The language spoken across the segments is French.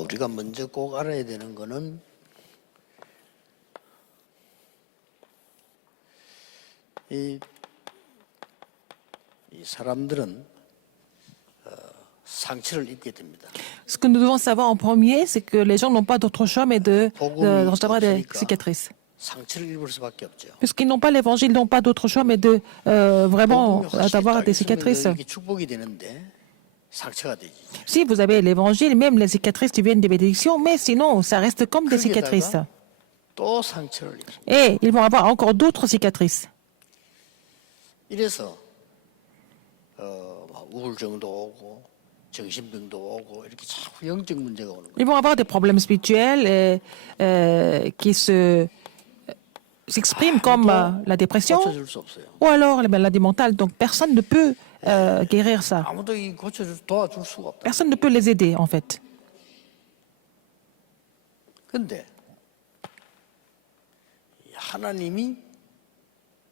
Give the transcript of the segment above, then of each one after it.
우리가 먼저 꼭 알아야 되는 거는 이 사람들은 상처를 입게 됩니다. Ce que nous devons savoir en premier, c'est que les gens n'ont pas d'autre choix mais de recevoir des cicatrices. 상처를 입을 수밖에 없죠. Puisqu'ils n'ont pas l'évangile, ils n'ont pas d'autre choix mais de vraiment 복음이 확실히 avoir 딱 des 있으면 cicatrices. 이게 축복이 되는데 상처가 되지. Si vous avez l'évangile, même les cicatrices deviennent des bénédictions, mais sinon, ça reste comme des cicatrices. 거기에다가 또 상처를 입습니다. Et ils vont avoir encore d'autres cicatrices. 이래서 우울증도 오고 정신병도 오고 이렇게 자꾸 영적 문제가 오는 거예요. Ils vont avoir des problèmes spirituels qui s'expriment comme la dépression 고쳐줄 수 없어요. ou alors les maladies mentales. Donc personne ne peut guérir ça. 아무도 이 도와줄 수가 없다. Personne ne peut les aider en fait. 근데 하나님이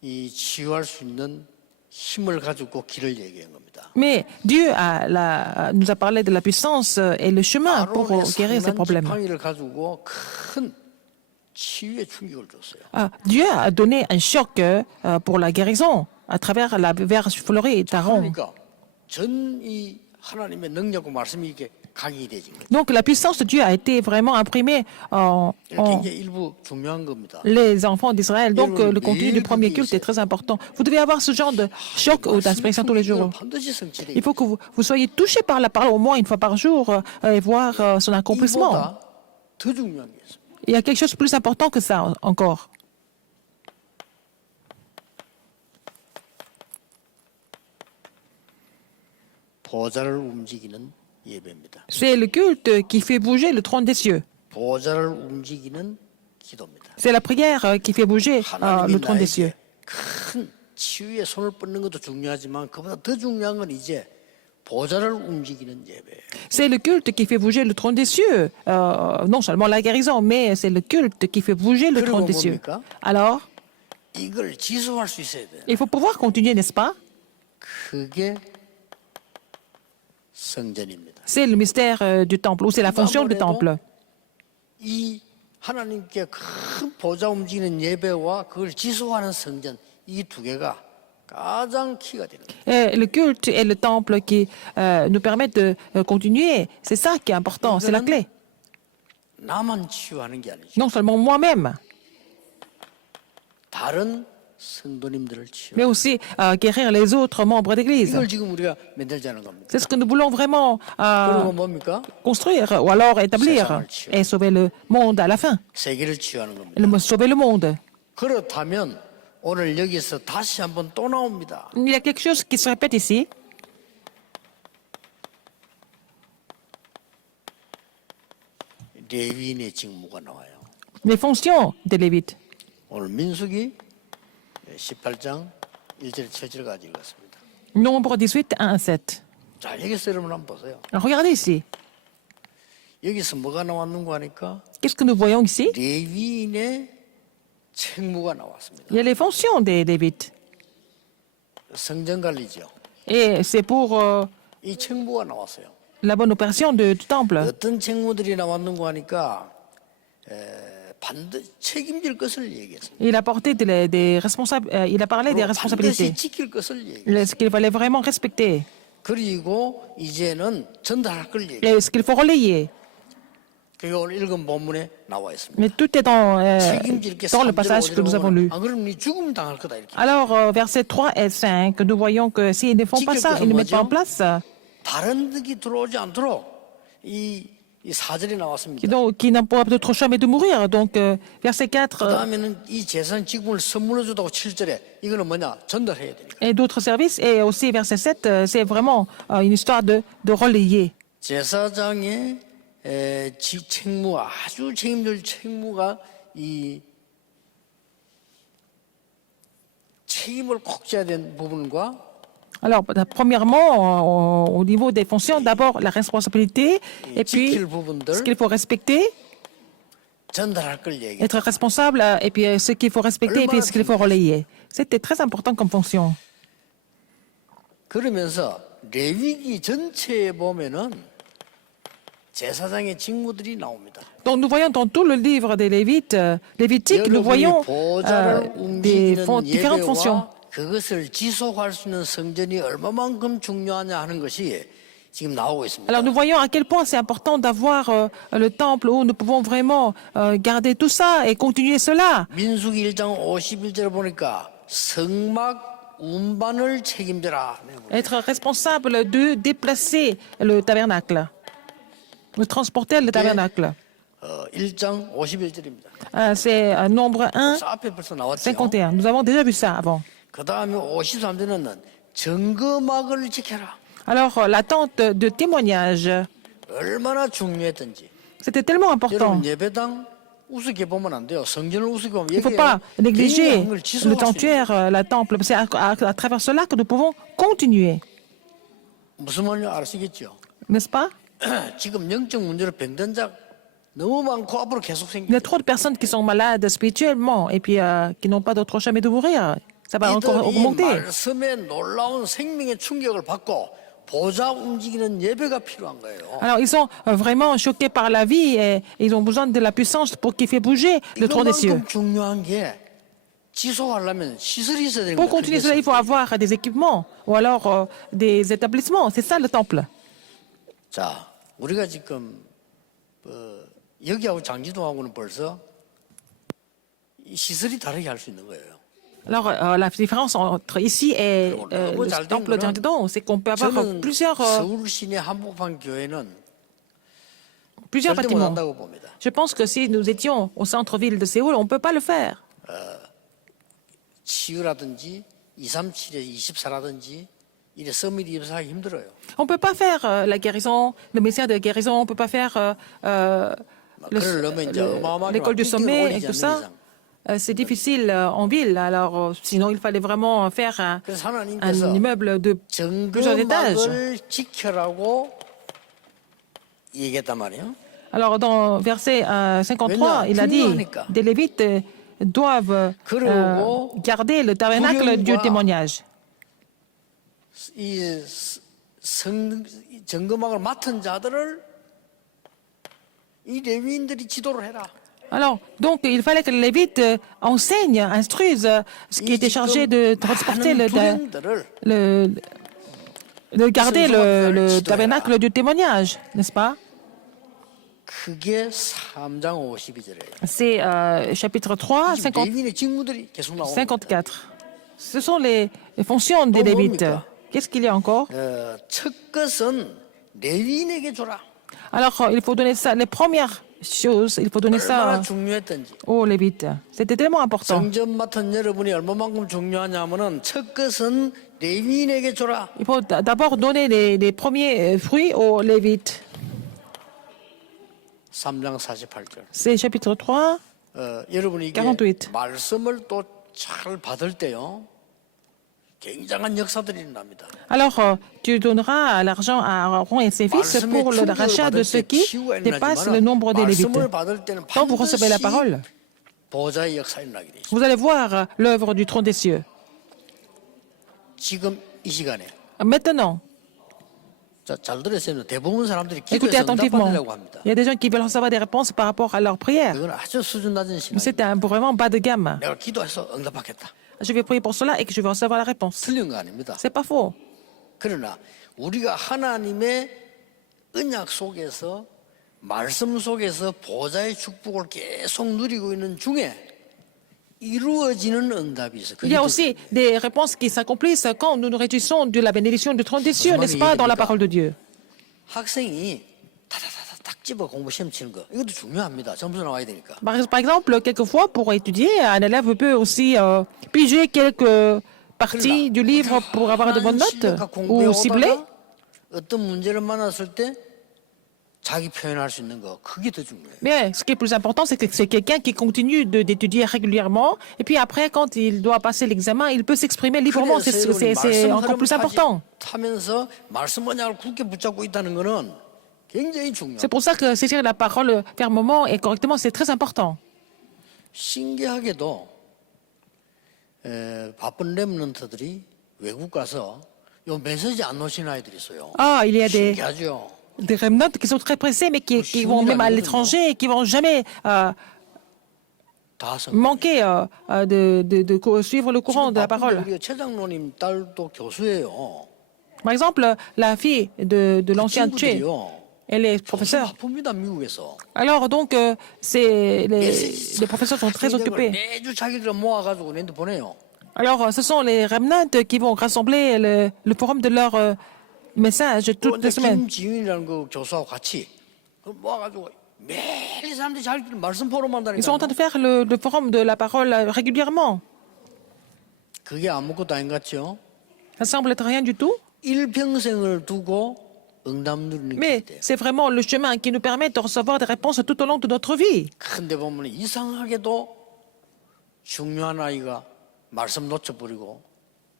이 치유할 수 있는 힘을 가지고 길을 얘기한 겁니다. Mais Dieu nous a parlé de la puissance et le chemin pour 아론의 guérir ces 상난 problèmes. 지팡이를 가지고 큰 치유의 충격을 줬어요. Dieu a donné un choc pour la guérison à travers la verge fleurie d'Aaron. 그러니까 전 이 하나님의 능력과 말씀이 이게 각인이 되진 거예요. Donc la puissance de Dieu a été vraiment imprimée en 이게 이제 일부 중요한 겁니다. les enfants d'Israël. Donc le contenu du premier culte est très important. Vous devez avoir ce genre de choc ou d'inspiration tous les jours. 반드시 성취돼요. Il faut que vous soyez touché par la parole au moins une fois par jour et voir son accomplissement. 이보다 더 중요한 게 있습니다. Il y a quelque chose de plus important que ça encore. 보좌를 움직이는 예배입니다. C'est le culte qui fait bouger le trône des cieux. 보좌를 움직이는 기도입니다. C'est la prière qui fait bouger le 하나님이 trône des cieux. 나에게 큰 치유에 손을 뻗는 것도 중요하지만 그보다 더 중요한 건 이제 보좌를 움직이는 예배예요. C'est le culte qui fait bouger le trône des cieux. Non seulement la guérison, mais c'est le culte qui fait bouger le trône des cieux. 뭡니까? Alors, 이걸 지속할 수 있어야 돼요. il faut pouvoir continuer, n'est-ce pas? 그게 성전입니다. C'est le mystère du temple, ou c'est la fonction du temple. 이 하나님께 큰 보좌 움직이는 예배와 그걸 지속하는 성전 이 두 개가 가장 키가 되는 거예요. Et le culte et le temple qui nous permettent de continuer, c'est ça qui est important, c'est la clé. 나만 치유하는 게 아니죠. Non seulement moi-même, 다른 성도님들을 치유. mais aussi guérir les autres membres d'Église. 이걸 지금 우리가 만들자는 겁니다. C'est ce que nous voulons vraiment 그리고 뭡니까? construire, ou alors établir, et sauver le monde à la fin, 세계를 치유하는 겁니다. sauver le monde. 그렇다면 오늘 여기서 다시 한번 또 나옵니다. Il y a quelque chose qui se répète ici. 레위인의 직무가 나와요. Les fonctions des Lévites. 오늘 민수기 18장 1절 7절까지 읽었습니다. Nombre 18, 1 à 7. 자, 여기서 여러분 한번 보세요. Alors, regardez ici. 여기서 뭐가 나왔는가 하니까 Qu'est-ce que nous voyons ici? 레위인의 책무가 나왔습니다. Il y a les fonctions des Lévites. 성전 관리죠. Et c'est pour 이 책무가 나왔어요. la bonne opération du temple. 어떤 책무들이 나왔는가 하니까 반드시 책임질 것을 얘기했습니다. Il a porté des responsables, il a parlé des responsabilités. 반드시 지킬 것을 얘기했습니다. Ce qu'il fallait vraiment respecter. 그리고 이제는 전달할 걸 얘기해요. Et ce qu'il faut relayer. 그게 오늘 읽은 본문에 나와 있습니다. Mais tout est 책임질 게 dans le passage que nous avons lu. 안 그러면 네 죽음 당할 거다 이렇게. Alors, versets 3 et 5, nous voyons que s'ils ne font pas ça, ils ne mettent pas en place, 다른 득이 들어오지 않도록 이 4절이 나왔습니다. qui n'ont pas d'autre choix mais de mourir. Donc, verset 4 그다음에는 이 재산 직분을 선물로 주다고 7절에 이거는 뭐냐? 전달해야 되니까. et d'autres services. Et aussi, verset 7, c'est vraiment une histoire de relayer. 제사장의 책무 아주 책임질 책무가 이 책임을 꼭 져야 되는 부분과 Alors, premièrement, au niveau des fonctions, d'abord la responsabilité, et puis 지킬 부분들 ce qu'il faut respecter, 전달할 걸 얘기해. être responsable, et puis ce qu'il faut respecter, et puis ce qu'il faut relayer. C'était très important comme fonction. 그러면서 레위기 전체에 보면은 제사장의 직무들이 나옵니다. Donc nous voyons dans tout le livre des Lévites, Lévitique, nous voyons 보좌를 des 움직이는 différentes fonctions. 예배와 그것을 지속할 수 있는 성전이 얼마만큼 중요하냐 하는 것이 지금 나오고 있습니다. Alors nous voyons à quel point c'est important d'avoir le temple où nous pouvons vraiment garder tout ça et continuer cela. 민수기 1장 51절을 보니까 성막 운반을 책임져라. Être responsable de déplacer le tabernacle, de transporter le tabernacle. 1장 51절입니다. C'est nombre 1, 앞에 벌써 나왔죠. 51. Nous avons déjà vu ça avant. 그 다음에 53절은 증거막을 지켜라. Alors l'attente de témoignage, 얼마나 중요했던지. c'était tellement important. 여러분 예배당 우습게 보면 안 돼요. 성전을 우습게 보면 Il ne faut pas négliger le 지속할 수 있는 sanctuaire, la temple. C'est à travers cela que nous pouvons continuer, 무슨 말인지 아시겠죠? n'est-ce pas? 지금 영적 문제로 병든 자 너무 많고 앞으로 계속 Il y 생깁니다. a trop de personnes qui sont malades spirituellement et puis qui n'ont pas d'autre choix mais de mourir. Ça va encore 이들이 augmenter. 말씀에 놀라운 생명의 충격을 받고 보좌 움직이는 예배가 필요한 거예요. Alors, ils sont vraiment choqués par la vie et ils ont besoin de la puissance pour qu'il fait bouger le trône des cieux. 이것만큼 중요한 게 지속하려면 시설이 있어야 되는 Pour 거예요. continuer cela, il faut avoir des équipements ou alors des établissements. C'est ça le temple. 자, 우리가 지금 여기하고 장지동하고는 벌써 이 시설이 다르게 할 수 있는 거예요. Alors, la différence entre ici et le temple d'Angdon, c'est qu'on peut avoir 저는 plusieurs 서울 시내 한복판 교회는 절대 bâtiments. 못한다고 봅니다. Je pense que si nous étions au centre-ville de Séoul, on ne peut pas le faire. 치유라든지 237에 24라든지 이래 서밋 입사 하기 힘들어요. On ne peut pas faire la guérison, le message de guérison, on ne peut pas faire 그러려면 이제 어마어마하게 l'école du 막 sommet et 올리지 tout 않는 ça. 이상. C'est difficile en ville, alors sinon il fallait vraiment faire 그래서 un 하나님께서 immeuble de plusieurs étages. 정금막을 지켜라고 얘기했단 말이에요. Alors dans verset 53, il a dit, 중요하니까. des Lévites doivent 그러고 garder le tabernacle du 구령과 témoignage. 이 정금막을 맡은 자들을 이 레위인들이 지도를 해라. Alors, donc, il fallait que les Lévites enseignent, instruisent ce qui était chargé de transporter de garder le tabernacle du témoignage, n'est-ce pas? 그게 3장 52절이에요. C'est chapitre 3, 50, 레위인의 직무들이 계속 나옵니다. 54. Ce sont les fonctions des Lévites. Qu'est-ce qu'il y a encore? 첫 것은 레위인에게 줘라. Alors, il faut donner ça, les premières choses, il faut donner 얼마나 ça 중요했던지. aux Lévites. C'était tellement important. 성전 맡은 여러분이 얼마만큼 중요하냐면은 첫 것은 레위인에게 줘라. Il faut d'abord donner les premiers fruits aux Lévites. 3장 48절. C'est chapitre 3. 여러분이 이게 48. 말씀을 또 잘 받을 때요. 굉장한 역사들이 일어납니다. Alors, tu donneras l'argent à Aaron et ses fils pour le rachat de ceux qui dépassent le nombre des Lévites. 말씀을 받을 때는 Quand vous recevez la parole, 보좌의 역사 일어나게 돼 있어요. vous allez voir l'œuvre du trône des cieux. 지금 이 시간에 Maintenant, 자, 잘 들으세요. 대부분 사람들이 écoutez 기도해서 attentivement. 응답받으려고 합니다. Il y a des gens qui veulent recevoir des réponses par rapport à leur prière. 이건 아주 수준 낮은 신앙. C'est vraiment bas de gamme. 내가 기도해서 응답받겠다. Je vais prier pour cela et que je vais recevoir la réponse. 틀린 거 아닙니다. C'est pas faux. 그러나 우리가 하나님의 언약 속에서 말씀 속에서 보좌의 축복을 계속 누리고 있는 중에 이루어지는 응답이 있어요. Il y a aussi des réponses qui s'accomplissent quand nous nous réjouissons de la bénédiction du trône des cieux, n'est-ce pas, dans la parole de Dieu. 학생이 다다다다 딱 집어 공부 시험 치는 거 이것도 중요합니다. 점수 나와야 되니까. Par exemple, quelquefois, pour étudier, un élève peut aussi piger quelques parties du livre pour avoir de bonnes notes ou cibler. 어떤 문제를 만났을 때 자기 표현할 수 있는 거 그게 더 중요해요. Mais ce qui est plus important, c'est que c'est quelqu'un qui continue d'étudier régulièrement. Et puis après, quand il doit passer l'examen, il peut s'exprimer librement. C'est encore plus important. 타면서 말씀 언약을 굳게 붙잡고 있다는 거는 굉장히 중요해요. C'est pour ça que saisir la parole fermement et correctement, c'est très important. 신기하게도 바쁜 렘넌트들이 외국 가서 요 메시지 안 놓치는 아이들이 있어요. Ah, il y a des... 신기하죠. des remnants qui sont très pressés, mais qui vont même à l'étranger et qui vont jamais 다 성공. manquer de suivre le courant 지금 de la 바쁜데 parole. 우리가 최 장로님 딸도 교수예요. Par exemple, la fille de l'ancien Che, 친구들이요. elle est 교수 professeure. 바쁩니다 미국에서. Alors donc, les professeurs sont très occupés. 매주 자기들 모아가지고 내한테 보내요. Alors, ce sont les remnants qui vont rassembler le forum de leur message toutes les semaines. 김지윤이라는 그 교수하고 같이 모아가지고 매일 이 사람들이 자기들 말씀 포럼한다니까. Ils sont en train de faire le forum de la parole régulièrement. 그게 아무것도 아닌 것 같죠? Ça semble être rien du tout, 일평생을 두고 응답 누리는 mais 길이에요. c'est vraiment le chemin qui nous permet de recevoir des réponses tout au long de notre vie. 근데 보면 이상하게도 중요한 아이가 말씀 놓쳐버리고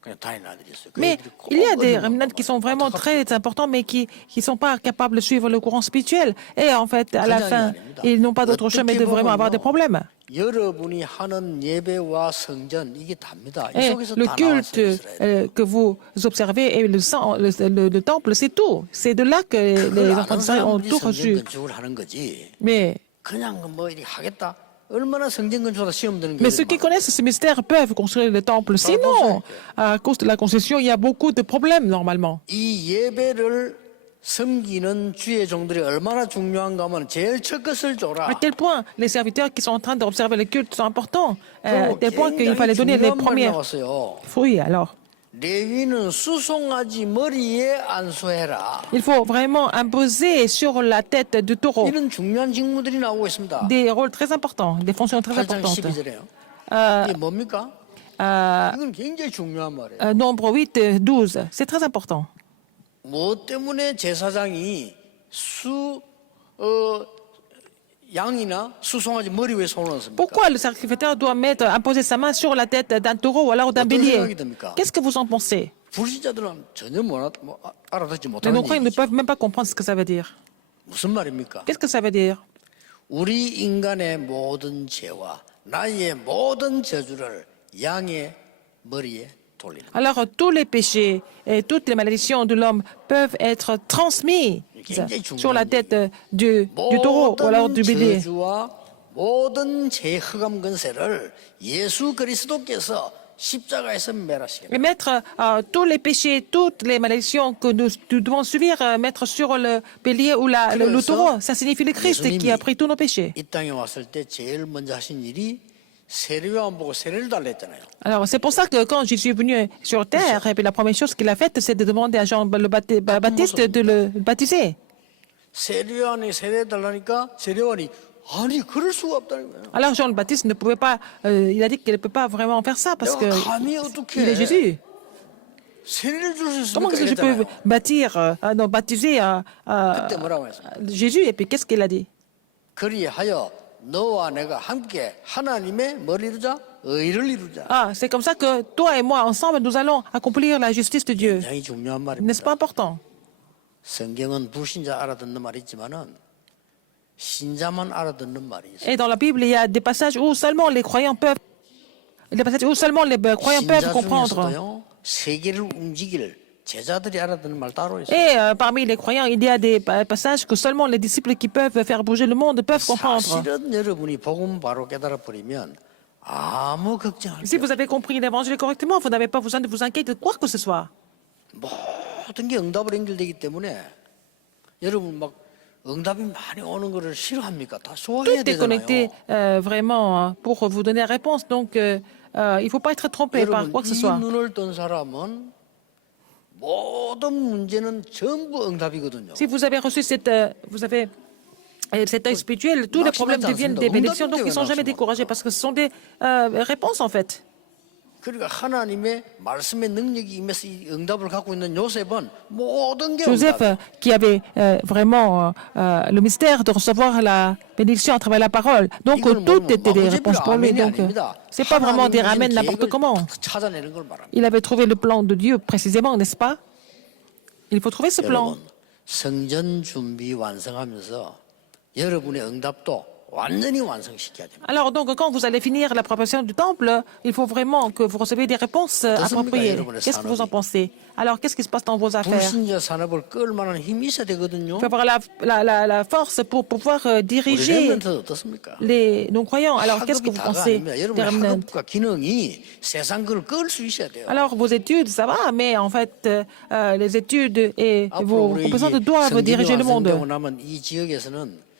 그냥 다니는 아들이 있어요. 그 Mais 애들이 꼭 il y a des 얻는 remnants 거예요. qui sont vraiment très importants, mais qui ne sont pas capables de suivre le courant spirituel. Et en fait, à la fin, ils n'ont pas d'autre choix mais de vraiment avoir des problèmes. 여러분이 하는 예배와 성전 이게 답니다. 이 Et 속에서 le 다 culte 나왔어요. 이스라엘. que vous observez et le temple, c'est tout. C'est de là que les 그걸 enfants 아는 d'Israël ont 사람들이 tout 성전 reçu. 건축을 하는 거지. Mais, 그냥 뭐 이렇게 하겠다. 얼마나 성전 건축하다 시험 드는 게 mais ceux qui connaissent ce mystère peuvent construire le temple. Sinon, à cause de la construction, il y a beaucoup de problèmes normalement. 이 예배를 섬기는 주의 종들이 얼마나 중요한가 하면 제일 첫 것을 줘라. À quel point les serviteurs qui sont en train d'observer le culte sont importants. À 그리고 tel point qu'il 굉장히 fallait donner les 중요한 말이 premiers 나왔어요. fruits. Alors, 레위는 수송아지 머리에 안수해라. il faut vraiment imposer sur la tête du taureau 이런 중요한 직무들이 나오고 있습니다. des rôles très importants, des fonctions très 8장 importantes. 12절에요. 이게 뭡니까? 이건 굉장히 중요한 말이에요. Nombre 8, 12, c'est très important. 무엇 때문에 제사장이 양이나 수송아지 머리 위에 손을 얹습니까? Pourquoi le sacrificateur doit imposer sa main sur la tête d'un taureau ou alors d'un bélier? Qu'est-ce que vous en pensez? 불신자들은 전혀 알아듣지 Les 못하는 non-croyants ne 얘기죠. peuvent même pas comprendre ce que ça veut dire. 무슨 말입니까? Qu'est-ce que ça veut dire? 우리 인간의 모든 죄와 나의 모든 저주를 양의 머리에 돌리는. Alors, tous les péchés et toutes les malédictions de l'homme peuvent être transmis sur la tête du taureau ou alors du 모든 bélier. 저주와 모든 죄 흑암 건세를 예수 그리스도께서 십자가에서 멸하시겠다. Et mettre tous les péchés, toutes les malédictions que nous devons subir, mettre sur le bélier ou le taureau, ça signifie le Christ qui a pris tous nos péchés. 이 땅에 왔을 때 제일 먼저 하신 일이 세례요한 보고 세례를 달랬잖아요. Alors, c'est pour ça que quand Jésus est venu sur terre, et puis la première chose qu'il a faite, c'est de demander à Jean le Baptiste de le baptiser. 세례요한이 세례 달라니까 세례요한이 아니 그럴 수가 없다는 거예요. Alors, Jean le Baptiste ne pouvait pas, il a dit qu'il ne peut pas vraiment faire ça parce 내가 감히 어떻게 qu'il est Jésus. 세례를 줄 수 Comment 있습니까? est-ce que je peux 이랬잖아요. baptiser 그때 뭐라고 했어요? Jésus? Et puis, qu'est-ce qu'il a dit? 그리하여 너와 내가 함께 하나님의 뭘 이루자? 의를 이루자. Ah, c'est comme ça que toi et moi, ensemble, nous allons accomplir la justice de Dieu. 굉장히 중요한 N'est-ce pas 말입니다. important? 성경은 불신자 알아듣는 말이 있지만은 신자만 알아듣는 말이 있어요. Et dans la Bible, il y a des passages où seulement les croyants peuvent, des passages où seulement les croyants peuvent 신자 comprendre. 중에서도요 세계를 움직일 제자들이 알아듣는 말 따로 있어요. Et parmi les croyants, il y a des passages que seulement les disciples qui peuvent faire bouger le monde peuvent comprendre. 사실은 여러분이 복음 바로 깨달아 버리면 아무 걱정할 Si 게 vous avez compris l'évangile correctement, vous n'avez pas besoin de vous inquiéter de quoi que ce soit. 모든 게 응답으로 연결되기 때문에 여러분 막 응답이 많이 오는 거를 싫어합니까? 다 좋아해야 Tout est connecté 되잖아요. vraiment pour vous donner la réponse. Donc, il ne faut pas être trompé par 여러분 quoi que ce 이 soit. 눈을 뜬 사람은 모든 문제는 전부 응답이거든요. Si vous avez reçu cet œil spirituel, tous les problèmes deviennent des bénédictions, donc ils ne sont jamais découragés parce que ce sont des réponses en fait. 그러니까 하나님의 말씀의 능력이 임해서 이 응답을 갖고 있는 요셉은 모든 게 Joseph, 응답이에요. qui avait vraiment le mystère de recevoir la bénédiction à travers la parole, donc tout était des réponses pour lui. Donc, c'est pas vraiment des ramènes n'importe comment. 찾아내는 걸 말합니다. Il avait trouvé le plan de Dieu précisément, n'est-ce pas? Il faut trouver ce plan. 여러분 성전 준비 완성하면서 여러분의 응답도 완전히 완성시켜야 됩니다. Alors, donc, quand vous allez finir la préparation du temple, il faut vraiment que vous receviez des réponses appropriées. Qu'est-ce que vous en pensez? Alors, qu'est-ce qui se passe dans vos affaires? 불신자 산업을 끌 만한 힘이 있어야 되거든요. Il faut avoir la force pour pouvoir 우리 diriger 렘넌트 어떻습니까? nos croyants. Alors, qu'est-ce que 학업이 vous 다가 pensez 아닙니다. des 여러분의 remnants? 학업과 기능이 세상 걸 끌 수 있어야 돼요. Alors, vos études, ça va, mais en fait, les études et 앞으로 vos 우리 compétences 이게 doivent 성전이 diriger le monde. 완성되고 나면 이 지역에서는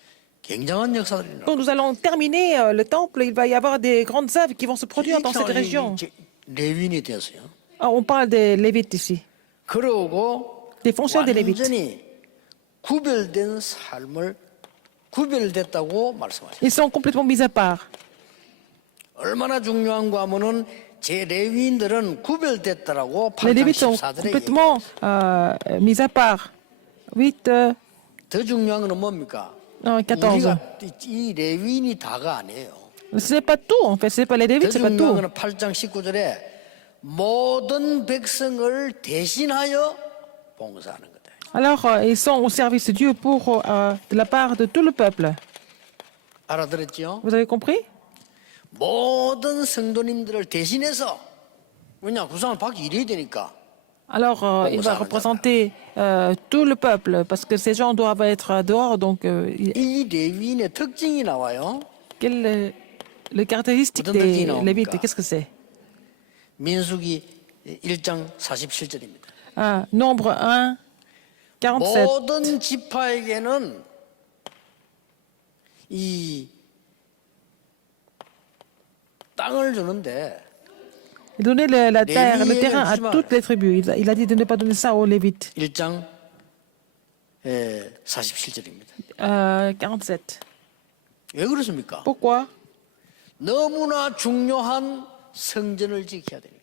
굉장한 역사들이 일어나요. Quand nous allons terminer le temple, il va y avoir des grandes œuvres qui vont se produire dans cette région. 레윈이 되었어요. On parle des Lévites ici, 그러고 des fonctions des Lévites. 완전히 구별된 삶을 구별됐다고 말씀하셨어요. Ils sont complètement mis à part. 얼마나 중요한가 하면은 제 레위인들은 구별됐다라고 Les 8장 Lévites sont 14절에 complètement mis à part. 8, 더 중요한 건 뭡니까? 14. 우리가 이 레위인이 다가 아니에요. Ce n'est pas tout, en fait. Ce n'est pas les 더 Lévites, ce n'est pas 중요한 tout. 건 8장 19절에 모든 백성을 대신하여 봉사하는 거다. Alors, ils sont au service de Dieu pour, de la part de tout le peuple. 알아들었죠? Vous avez compris? 모든 성도님들을 대신해서 왜냐 구상을 받기 이래야 되니까 Alors, il va représenter tout le peuple, parce que ces gens doivent être dehors. Donc, 이 레위인의 특징이 나와요. quelle est les caractéristiques 어떤 특징이 des 나옵니까? Lévites? Qu'est-ce que c'est? 민수기 1장 47절입니다. Nombre 1, 47. 모든 지파에게는 이 땅을 주는데 Il donnait la terre, le Lévites, terrain à toutes les tribus. Il a dit de ne pas donner ça aux Lévites. 1장 47절입니다. 47. 왜 그렇습니까? Pourquoi? 너무나 중요한 성전을 지켜야 되니까.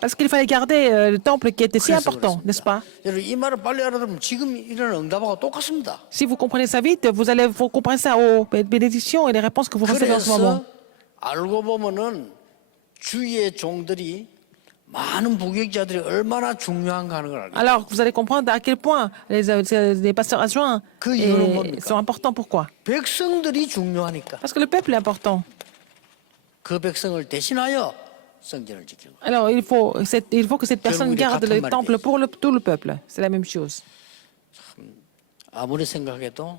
Parce qu'il fallait garder le temple qui était si 그래서 important, n'est-ce 그렇습니다. pas? 여러분 이 말을 빨리 알아들으면 지금 이런 응답하고 똑같습니다. Si vous comprenez ça vite, vous allez vous comparer ça aux bénédictions et les réponses que vous recevez en ce moment. 그래서 알고 보면은 주의 종들이 많은 부격자들이 얼마나 중요한가 하는 걸 알게. Alors, vous allez comprendre à quel point les pasteurs adjoints 그 이유는 뭡니까? sont importants. Pourquoi? 백성들이 중요하니까 Parce que le peuple est important. 그 백성을 대신하여 성전을 지키는 거예요. Alors, il faut que cette personne garde le temple pour tout le peuple. C'est la même chose. 아무리 생각해도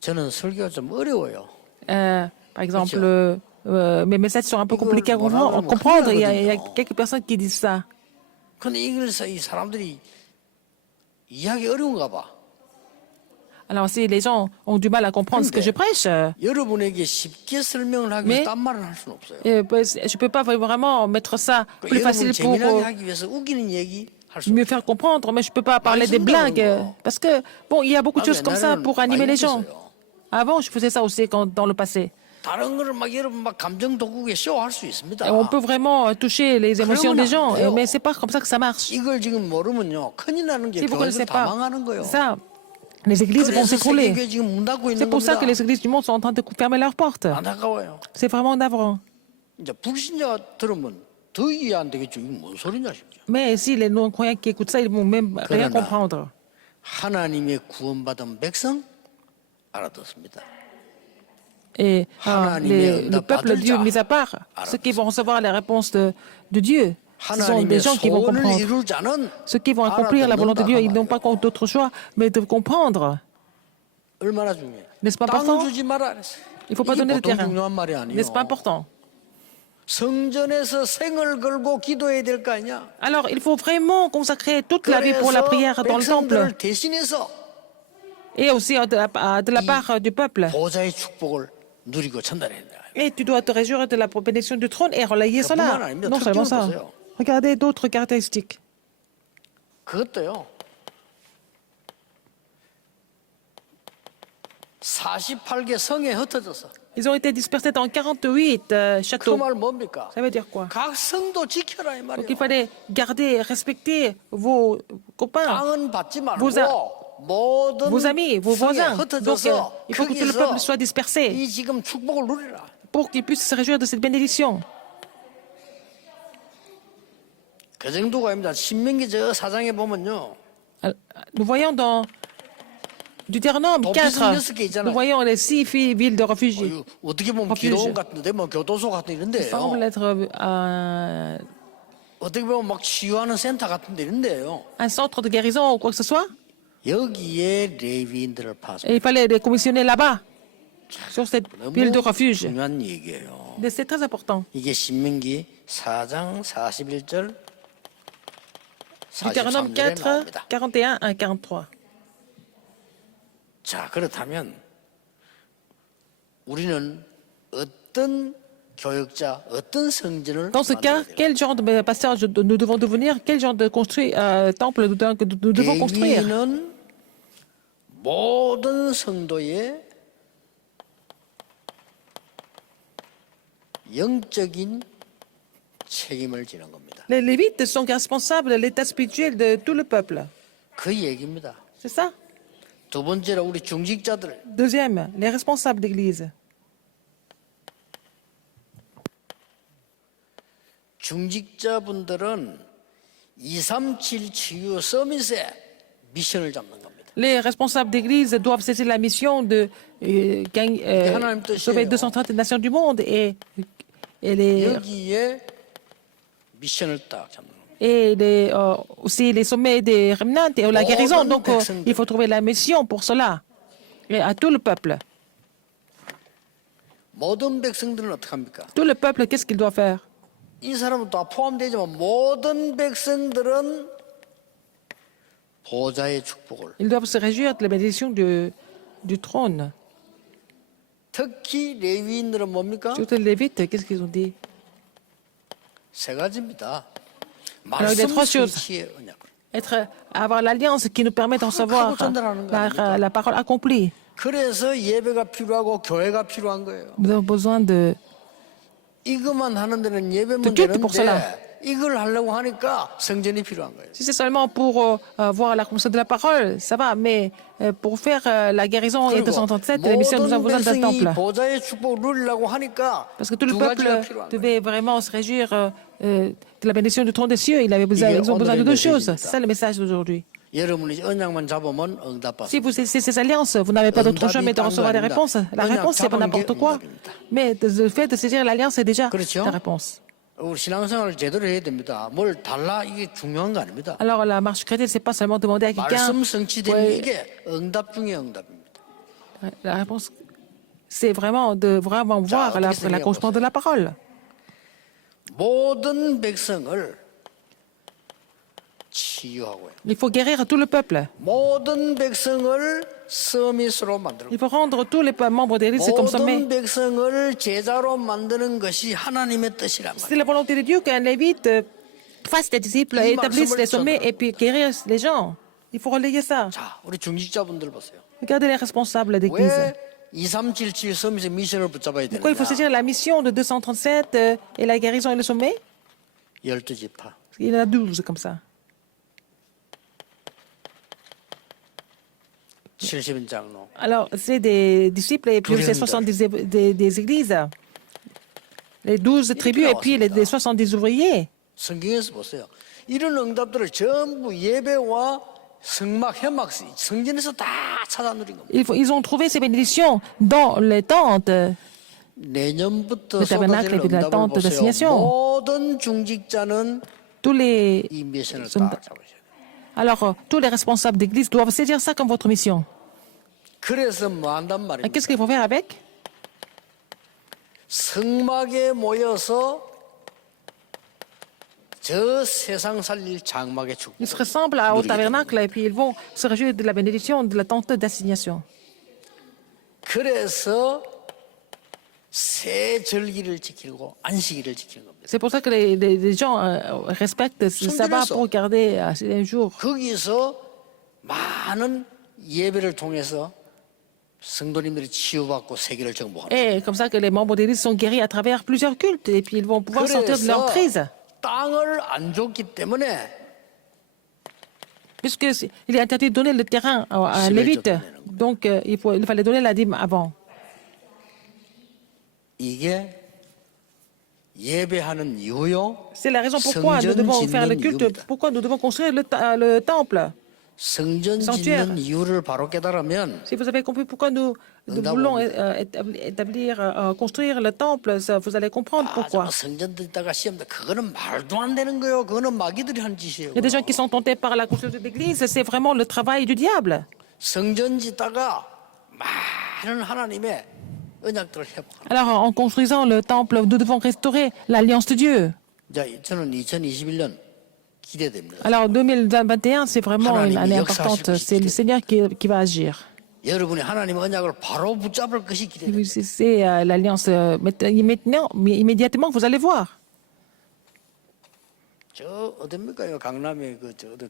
저는 설교가 좀 어려워요. Par exemple, mes messages sont un peu compliqués à comprendre. Il y a quelques personnes qui disent ça. 근데 이걸 이 사람들이 이해하기 어려운가 봐. Alors, si les gens ont du mal à comprendre ce que je prêche, 여러분에게 쉽게 설명을 하기 Mais- 위해서 딴 말은 할 수는 없어요. je ne peux pas vraiment mettre ça plus 여러분 facile pour 재미나게 하기 위해서 웃기는 얘기 할 수. mieux faire comprendre, mais je ne peux pas parler des blagues. Parce que, bon, il y a beaucoup de choses comme ça pour animer les gens. Avant, je faisais ça aussi dans le passé. 다른 거를 막 여러분 막 감정 도구에 쇼할 수 있습니다. Et on peut vraiment toucher les émotions des gens, mais c'est pas comme ça que ça marche. 이걸 지금 모르면요 큰일 나는 게 Si vous ne connaissez 교회들 다 pas 망하는 거예요. ça, les églises vont 그래서 s'écrouler. 세계교회 지금 문 닫고 C'est 있는 pour ça 겁니다. que les églises du monde sont en train de fermer leurs portes. 안타까워요. C'est vraiment navrant. 이제 불신자가 들으면 더 이해 안 되겠죠. 이게 뭔 소리냐 싶죠. Mais si les non-croyants qui écoutent ça, ils vont même rien 그러나 comprendre. 하나님의 구원받은 백성 알아듣습니다. Et le peuple de Dieu mis à part, ceux qui vont recevoir les réponses de Dieu, ce sont des 하나님의 gens qui vont 소원을 comprendre. 이룰 자는 Ceux qui vont accomplir la volonté de Dieu, ils n'ont pas d'autre choix, mais de comprendre. 얼마나 중요해요. N'est-ce pas 땅 important? 주지 마라 그랬어요. Il ne faut pas 이게 donner de 보통 terrain. 중요한 말이 아니에요. N'est-ce pas important? 성전에서 생을 걸고 기도해야 될 거 아니야. Alors, il faut vraiment consacrer toute la vie pour la prière dans le temple 백성들을 대신해서 et aussi de la part du peuple. 보좌의 축복을 누리고 전달해야 된다. Et tu dois te réjouir de la bénédiction du trône et relayer cela. Non seulement ça. Regardez d'autres caractéristiques. 그것도요. 48개 성에 흩어져서. Ils ont été dispersés dans 48 그 châteaux. 말 뭡니까? Ça veut dire quoi? 각 성도 지켜라 이 Donc 말이에요. il fallait garder, respecter vos copains, 땅은 받지 말고 vos 모든 vos amis, vos 성에 voisins. Donc 흩어져서 il faut que tout le peuple soit dispersé 이 지금 축복을 누리라. pour qu'ils puissent se réjouir de cette bénédiction. 그 정도가 아닙니다. 신명기 저 4장에 보면요. Nous voyons dans Deutéronome 또 4, 비슷한 6개 있잖아요. nous voyons les 6 villes de réfugiés. 이거 어떻게 보면 refuge. 기도원 같은데 뭐 교도소 같은 이런 데예요. Semble être 어떻게 보면 막 치유하는 센터 같은 데 이런 데예요. un centre de guérison ou quoi que ce soit. 여기에 레위인들을 파송. Et il fallait les commissionner là-bas, sur cette ville de 너무 refuge. 중요한 얘기예요. Mais c'est très important. 이게 신명기 4장 41절 Deutéronome 43절에 4, 나옵니다. 41 à 43. 자, 그렇다면 우리는 어떤 교역자, 어떤 성전을 Dans ce cas, 만들어야 돼요? quel genre de pasteur nous devons devenir? Quel genre de temple nous devons construire? 레위인은 모든 성도의 영적인 책임을 지는 겁니다. Les Lévites sont responsables de l'état spirituel de tout le peuple. 그 얘기입니다. C'est ça? 두 번째로 우리 중직자들 Deuxième, les responsables d'église. 중직자분들은 237 치유 서밋의 미션을 잡는 겁니다. Les responsables d'église doivent saisir la mission de sauver 230 nations du monde 여기에 미션을 딱 잡는 겁니다. aussi les sommets des remnants et la guérison. Donc, il faut trouver la mission pour cela. Et à tout le peuple. 모든 백성들은 어떻게 합니까? Tout le peuple, qu'est-ce qu'il doit faire? 이 사람은 다 포함되지만 모든 백성들은 보좌의 축복을 Ils doivent se réjouir de la bénédiction du trône. 특히 레위인들은 뭡니까? Surtout les Lévites, qu'est-ce qu'ils ont dit? 세 가지입니다. Alors, il y a 말씀 trois choses. 성취의 언약을. Avoir l'alliance qui nous permet de recevoir la parole accomplie. 그래서 예배가 필요하고 교회가 필요한 거예요. Nous avons besoin de 이것만 하는 데는 예배만 culte pour cela. 되는데 이걸 하려고 하니까 성전이 필요한 거예요. Si c'est seulement pour voir la commencée de la parole, ça va, mais pour faire la guérison et 237, l'émission, nous avons besoin d'un temple. 보좌의 축복을 누리려고 하니까 Parce que tout le 두 가지가 peuple 필요한 거예요. devait vraiment se réjouir de la bénédiction du trône des cieux. Ils ont besoin de deux choses. C'est ça le message d'aujourd'hui. 여러분이 언약만 잡으면 응답받습니다. Si vous cessez ces alliances, vous n'avez pas d'autre chemin de recevoir des réponses. La réponse, c'est pas n'importe quoi. Mais le fait de saisir l'alliance, c'est déjà la réponse. 우리 신앙생활을 제대로 해야 됩니다. 뭘 달라 이게 중요한 거 아닙니다. Alors la marche chrétienne, c'est pas seulement demander à quelqu'un. 말씀 성취되는 이게 응답 중에 응답입니다. La réponse, c'est vraiment de vraiment voir l'accomplissement de la parole. 모든 백성을 치유하고요. Il faut guérir tout le peuple. 모든 백성을 서밋으로 만들고 Il faut rendre tous les membres d'église comme sommet. 모든 백성을 제자로 만드는 것이 하나님의 뜻이란 C'est 말이에요. la volonté de Dieu qu'un lévite fasse des disciples, établisse les sommets et puis guérisse les gens. Il faut relayer ça. 자, 우리 중직자분들 보세요. Regardez les responsables d'église. 왜 2377 서밋의 미션을 붙잡아야 Pourquoi il faut 되느냐? saisir la mission de 237 et la guérison et le sommet? 12지파. Il y en a 12 comme ça. 70 장로. Alors, c'est des disciples et puis c'est 70 des églises. Les 12 tribus et puis les 70 ouvriers. 성경에서 보세요. 이런 응답들을 전부 예배와 성막, 현막, 성전에서 다 찾아 누린 겁니다. Ils ont trouvé ces bénédictions dans les tentes. 내년부터 Le tabernacle 쏟아질 et puis la 응답을 tente 보세요. d'assignation. 모든 중직자는 Tous les, 이 미션을 딱 잡으셔야 돼요. alors, tous les responsables d'église doivent saisir ça comme votre mission. 그래서 뭐 한단 Et 말입니까? qu'est-ce qu'il faut faire avec? 성막에 모여서 저 세상 살릴 장막의 축복. Ils se ressemblent au tabernacle et puis ils vont se réjouir de la bénédiction de la tente d'assignation. 그래서 새 절기를 지키고 안식일을 지키는 겁니다. C'est pour ça que les gens respectent le sabbat pour garder un jour. 거기서 많은 예배를 통해서 성도님들이 치유받고 세계를 정복하는. Et comme ça que les membres d'église sont guéris à travers plusieurs cultes et puis ils vont pouvoir sortir de leur crise. 땅을 안 줬기 때문에 Puisqu'il est interdit de donner le terrain à un lévite, donc il fallait donner la dîme avant. 이게 예배하는 이유요. C'est la raison pourquoi nous devons faire le culte, pourquoi nous devons construire le temple. 성전 sanctuaire. 짓는 이유를 바로 깨달으면 Si vous avez compris pourquoi nous voulons construire le temple, vous allez comprendre pourquoi. 성전 짓다가 시험다 그거는 말도 안 되는 거예요. 그거는 마귀들이 한 짓이에요. Il y a des gens qui sont tentés par la construction de l'église, c'est vraiment le travail du diable. 성전 짓다가 많은 하나님의 언약들을 회복하는. Alors, en construisant le temple, nous devons restaurer l'alliance de Dieu. 자, 저는 2021년 기대됩니다. Alors, 2021, c'est vraiment une année importante. C'est le Seigneur qui va agir. 여러분이 하나님의 언약을 바로 붙잡을 것이 기대됩니다. C'est l'alliance maintenant, mais immédiatement, vous allez voir. 저 어딥니까? 요 강남에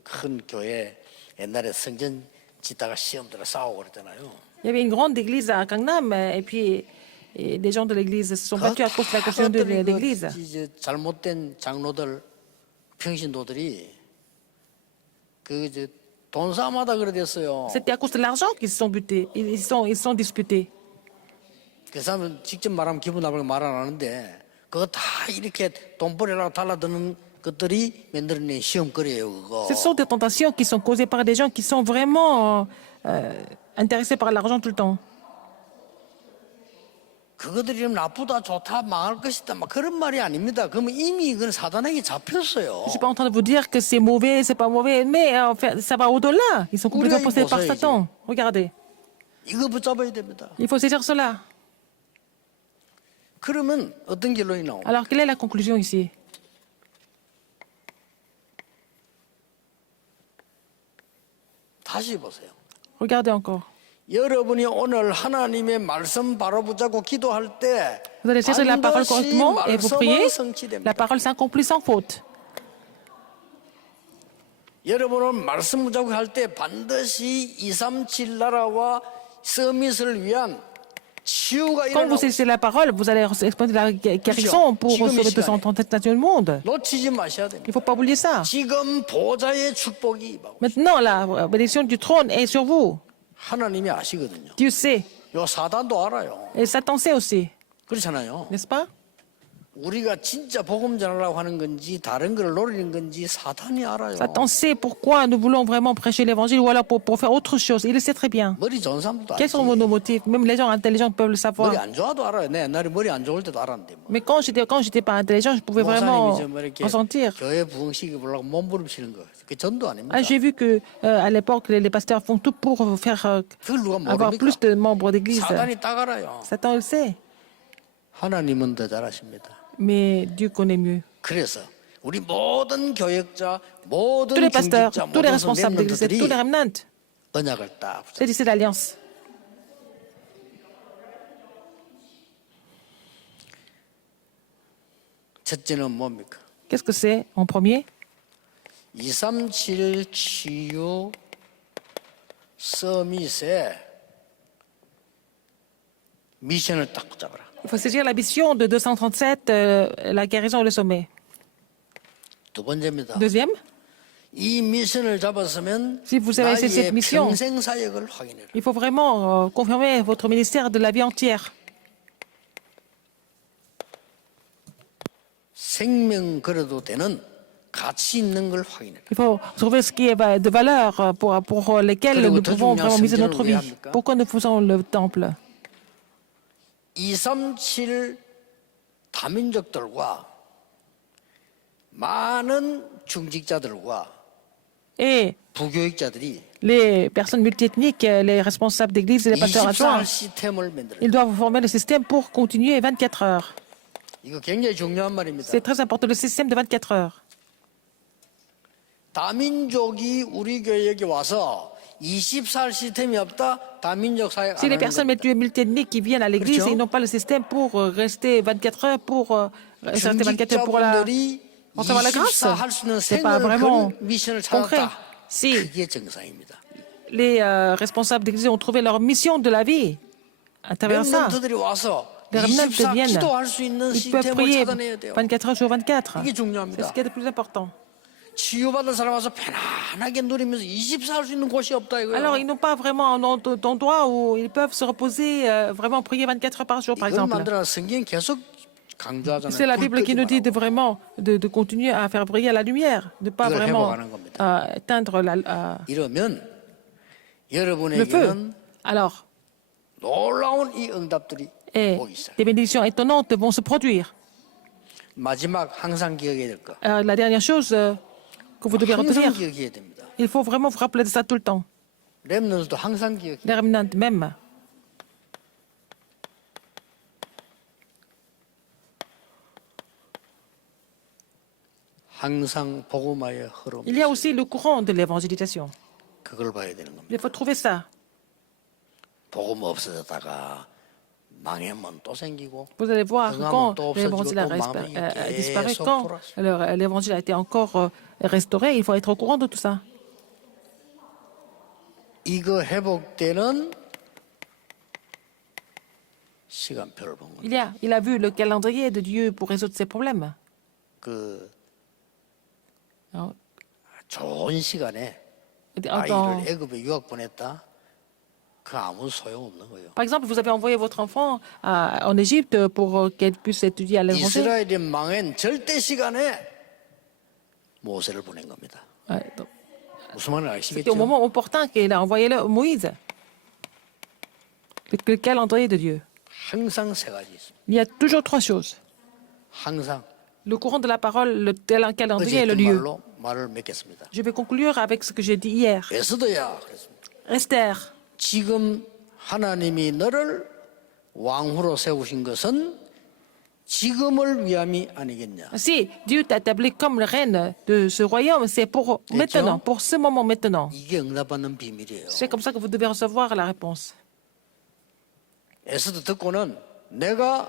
큰 교회 옛날에 성전 짓다가 시험 들어 싸우고 그랬잖아요. Il y avait une grande église à Gangnam, et puis des gens de l'église se sont battus à cause de la construction de l'église. 이제 잘못된 장로들, 평신도들이 돈 싸움하다 그랬어요. C'était à cause de l'argent qu'ils se sont butés, ils sont disputés. 그 사람은 직접 말하면 기분 나쁘게 말 안 하는데 그거 다 이렇게 돈 벌이라고 달라드는 것들이 만들어낸 시험거리예요. 그거. Ce sont des tentations qui sont causées par des gens qui sont vraiment intéressés par l'argent tout le temps. 그것들이 나쁘다 좋다 망할 것이다 막 그런 말이 아닙니다. 그러면 이미 이건 사단에게 잡혔어요. Je suis pas en train de vous dire que c'est mauvais, c'est pas mauvais, mais en fait, ça va au-delà. Ils sont complètement possédés par Satan. Regardez, 이거 붙잡아야 됩니다. il faut saisir cela. 그러면 어떤 결론이 나옵니까? Alors, quelle est la conclusion ici? 다시 보세요. Regardez encore. 여러분이 오늘 하나님의 말씀 바로 붙잡고 기도할 때 Vous allez saisir la parole 반드시 correctement et vous priez. 말씀은 성취됩니다. La parole s'accomplit sans faute. 여러분은 말씀 붙잡고 할 때 반드시 237 나라와 서밋을 위한 치유가 Quand vous 일어나고 saisissez la parole, vous allez expérimenter la guérison pour 지금의 sauver 시간에. 230 nations du monde. 놓치지 마셔야 됩니다. Il ne faut pas oublier ça. 지금 보좌의 축복이 임하고 Maintenant, la bénédiction du trône est sur vous. 하나님이 아시거든요. Dieu sait. 요 사단도 알아요. Et Satan sait aussi. 그렇잖아요. N'est-ce pas? 우리가 진짜 복음 전하려고 하는 건지 다른 걸 노리는 건지 사단이 알아요. Satan sait pourquoi nous voulons vraiment prêcher l'évangile ou alors pour faire autre chose. Il le sait très bien. 머리 좋은 사람도 Quels sont 알지. nos motifs? Même les gens intelligents peuvent le 머리 savoir. 안 좋아도 알아요. 내 옛날에 머리 안 좋을 때도 알았는데. 뭐. Mais quand j'étais pas intelligent, je pouvais vraiment 목사님이 뭐 이렇게 ressentir. 교회 부흥시키 보려고 몸부림치는 거. 그 전도 아닙니다. Ah, j'ai vu que à l'époque, les pasteurs font tout pour faire 그걸 누가 avoir 모릅니까? plus de membres d'église. 사단이 딱 알아요. Satan le sait. 하나님은 더 잘 아십니다. Mais Dieu connaît mieux. 그래서 우리 모든 교역자, Tous 모든 les pasteurs, 중직자, tous les 모든 responsables d'église, 렘넌트들이 tous les remnants, 언약을 딱 붙잡아요. c'est ici l'alliance. 첫째는 뭡니까? Qu'est-ce que c'est en premier? 237 치유 서밋의 미션을 딱 붙잡아라. Il faut saisir la mission de 237, la guérison et le sommet. 두 번째입니다. Deuxième, 이 미션을 잡았으면 Si vous avez 나의 cette mission, 평생 사역을 확인해라. il faut vraiment confirmer votre ministère de la vie entière. 생명 걸어도 되는 가치 있는 걸 확인해라. Il faut trouver ce qui est de valeur pour lesquelles 그리고 nous 더 pouvons 중요한 vraiment miser notre 성전을 왜 vie. 합니까? Pourquoi nous faisons le temple? 237 다민족들과 많은 중직자들과 Et 부교육자들이 les personnes multiethniques, les responsables d'église et les pasteurs 24 adjoints, 시스템을 만들어요. ils doivent former le système pour continuer 24 heures. 이거 굉장히 중요한 말입니다. C'est très important, le système de 24 heures. 다민족이 우리 교회에 와서 24 시스템이 없다. 다민족 사역 Si 안 les 하는 personnes 겁니다. multiethniques qui viennent à l'église, 그렇죠? ils n'ont pas le système pour rester 24 heures, pour rester 24 heures pour 중직자분들이 recevoir la grâce. 24 할 수 있는 C'est pas 생활을 vraiment 그런 미션을 concret. 찾았다. Si 그게 정상입니다. les responsables d'église ont trouvé leur mission de la vie à travers ça, 렘넌트들이 와서 les remnants 24 viennent, 기도할 수 있는 ils peuvent 시스템을 prier 찾아내야 돼요. 24 heures sur 24. 이게 C'est 중요합니다. ce qui est le plus important. 치유받은 사람 와서 편안하게 누리면서 24 할 수 있는 곳이 없다 이거예요. Alors, ils n'ont pas vraiment un endroit où ils peuvent se reposer, vraiment prier 24 heures par jour, par 이걸 exemple. 만들어 성경 계속 강조하잖아요. C'est la 불 Bible qui 끄지 nous dit de 말라고. vraiment de continuer à faire briller la lumière, de ne pas 이걸 vraiment 회복하는 겁니다. éteindre 이러면 le feu. 여러분에게는 Alors, 놀라운 이 응답들이 et 오기 시작. des bénédictions étonnantes vont se produire. 마지막 항상 기억해야 될 거. La dernière chose que vous devez 항상 retenir, 기억해야 됩니다. il faut vraiment vous rappeler de ça tout le temps. 렘넌트도 항상 기억해. Les remnants même. 항상 복음화의 흐름. Il y a aussi le courant de l'évangélisation. 그걸 봐야 되는 겁니다. Il faut trouver ça. 복음 없어졌다가 망하면 또 생기고. Vous allez voir 그거 하면 quand 또 l'évangile a 없어지고 또 망하면 disparu, 계속 quand 돌아서. l'évangile a été encore restauré, il faut être au courant de tout ça. 이거 회복되는 시간표를 본 겁니다. Il a vu le calendrier de Dieu pour résoudre ses problèmes. 그 Alors, 좋은 시간에 dans- 아이를 애굽에 유학 보냈다. 그 아무 소용 없는 거예요. Par exemple, vous avez envoyé votre enfant en Égypte pour qu'elle puisse étudier à l'évangile. 이스라엘이 망한 절대 시간에 모세를 보낸 겁니다. Donc, 무슨 말인지 c'était au 아시겠죠? moment opportun qu'il a envoyé Moïse. Le calendrier de Dieu. 항상 세 가지 있습니다. Il y a toujours trois choses. 항상 Le courant de la parole, le calendrier et 어제 le 그 lieu. 말로 말을 맺겠습니다. Je vais conclure avec ce que j'ai dit hier. 에스더야 그랬습니다. Esther, 지금 하나님이 너를 왕후로 세우신 것은 지금을 위함이 아니겠냐? si Dieu t'a établi comme reine de ce royaume, c'est pour maintenant, pour ce moment maintenant. 이게 응답받는 비밀이에요. C'est comme ça que vous devez recevoir la réponse. 에스더 듣고는 내가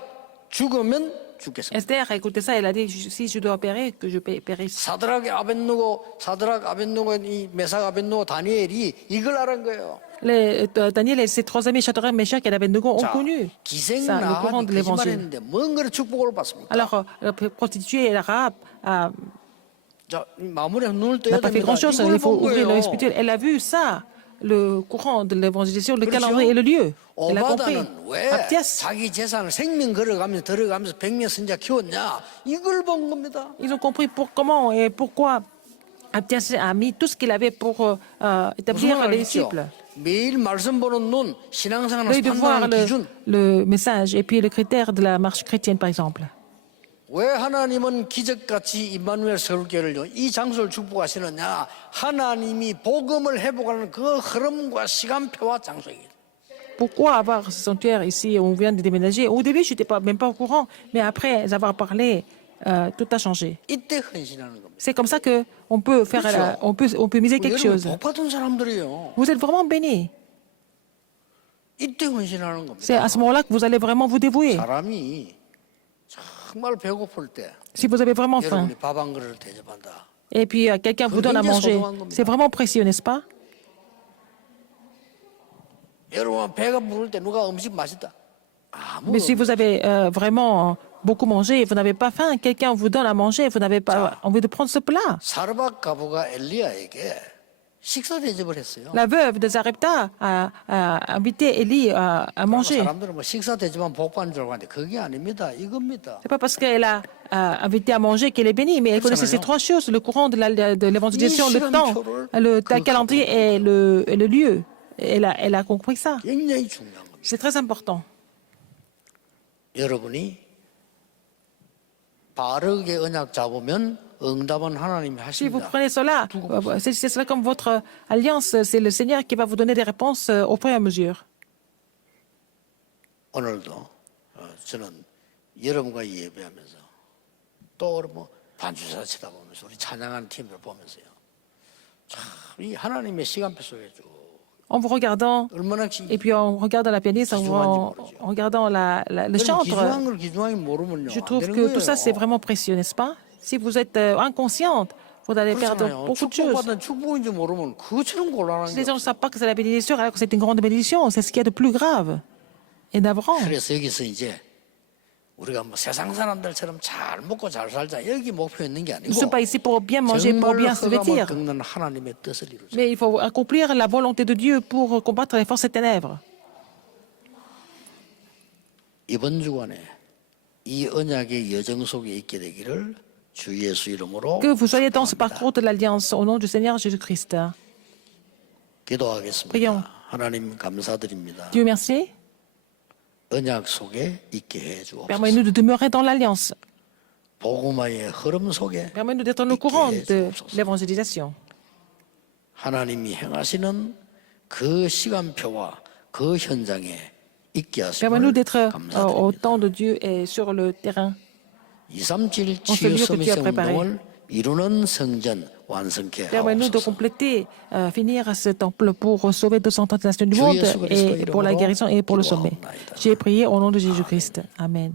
죽으면 죽겠습니다. Esther a écouté ça, elle a dit, si je dois périr, que je périsse. 사드락 아벤누고 이 메삭 아벤누고 다니엘이 이걸 알은 거예요. Daniel et ses trois amis, Shadrach, Meshach et Abednego, ont 자, connu 기생 ça, le courant 나한이 de l'évangile. 거짓말했는데 뭔 그런 축복을 받습니까? Alors, la prostituée et l'arabe n'a 자, 마무리해서 눈을 떠야 pas fait 됩니다. grand-chose, 이걸 il faut 본 ouvrir 거예요. l'œil spirituel. Elle a vu ça, le courant de l'évangélisation, le 그렇죠? calendrier et le lieu. Elle a compris. 오바다는 왜 Abdias, 자기 재산을 생명 걸어가면서 들어가면서 백년 선자 키웠냐? 이걸 본 겁니다. ils ont compris comment et pourquoi Abdias a mis tout ce qu'il avait pour établir 무슨 les 말이죠? disciples. 매일 말씀 보는 눈, 신앙생활을 L'œil de voir 판단하는 기준. le message et puis le critère de la marche chrétienne, par exemple. 왜 하나님은 기적같이 임마누엘 서울교회를요 이 장소를 축복하시느냐? 하나님이 복음을 회복하는 그 흐름과 시간표와 장소이기. Pourquoi avoir ce sanctuaire ici où on vient de déménager? Au début, je n'étais même pas au courant, mais après avoir parlé, tout a changé. 이때 헌신하는 겁니다. C'est comme ça que on peut faire, 그렇죠. on peut miser quelque 여러분 chose. 복 받은 사람들이에요. Vous êtes vraiment bénis. 이때 헌신하는 겁니다. C'est à ce moment-là que vous allez vraiment vous dévouer. 사람이 정말 배고플 때 Si vous avez vraiment faim, 여러분이 밥 한 그릇을 대접한다. et puis quelqu'un vous donne à manger, c'est vraiment précieux, n'est-ce pas? 여러분 배가 부를 때 누가 음식 맛있다. 아무 Mais si vous avez vraiment beaucoup mangé et vous n'avez pas faim, quelqu'un vous donne à manger, vous n'avez pas envie de prendre ce plat. 사르밧 가부가 엘리야에게 식사 대접을 했어요. La veuve de Zarepta a invité Élie à manger. 사람들은 뭐 식사 대접만 복 받는 줄 알았는데 그게 아닙니다. 이겁니다. C'est pas parce qu'elle a invité à manger qu'elle est bénie, mais elle connaissait ces trois choses, le courant de l'évangélisation, le temps, le calendrier et le lieu. Elle a compris ça. 굉장히 중요한 겁니다. C'est très important. 여러분이 바르게 언약 잡으면 응답은 하나님이 Si vous 하십니다. prenez cela, c'est cela comme votre alliance, c'est le Seigneur qui va vous donner des réponses au fur et à mesure. 오늘도 저는 여러분과 예배하면서 또 뭐 반주사 치다 보면서 우리 찬양하는 팀을 보면서요. 참 이 하나님의 시간표 속에 쭉 En vous regardant, 얼마나 et puis en regardant la pianiste, en regardant le chantre, 기중한 걸 기중하게 모르면요. je 안 trouve 되는 que tout ça, c'est 거예요. vraiment précieux, n'est-ce pas? Si vous êtes inconsciente, vous allez perdre 그렇잖아요. beaucoup de choses. 축복받은 축복인지 모르면 그것처럼 곤란한 Si 게 les gens ne 없어요. savent pas que c'est la bénédiction, alors que c'est une grande bénédiction, c'est ce qu'il y a de plus grave et navrant. 그래서 여기서 이제 우리가 뭐 세상 사람들처럼 잘 먹고 잘 살자 여기 목표 있는 게 Nous ne 아니고 sommes pas ici pour bien manger, pour 정말 bien se 흑암을 vêtir. 꺾는 하나님의 뜻을 이루자. Mais il faut accomplir la volonté de Dieu pour combattre les forces des ténèbres. 이번 주간에 이 언약의 여정 속에 있게 되기를 주 예수 이름으로 Que vous soyez dans ce 축복합니다. parcours de l'Alliance au nom du Seigneur Jésus-Christ. 기도하겠습니다. Prions. 하나님 감사드립니다. Dieu merci. 언약 속에 있게 해 주옵소서. Permets-nous de demeurer dans l'Alliance. 복음화의 흐름 속에 Permets-nous d'être au courant de l'évangélisation. 하나님이 행하시는 그 시간표와 그 현장에 있게 Permets-nous 하심을 d'être au 감사드립니다. temps de Dieu et sur le terrain. 237 On se 치유 lieu que tu as 서밋 préparé. 운동을 이루는 성전 완성케 Permets-nous de 하옵소서. compléter, finir ce temple pour sauver 230 nations du monde et pour la guérison et pour le sommet. J'ai prié au nom de Jésus-Christ. Amen.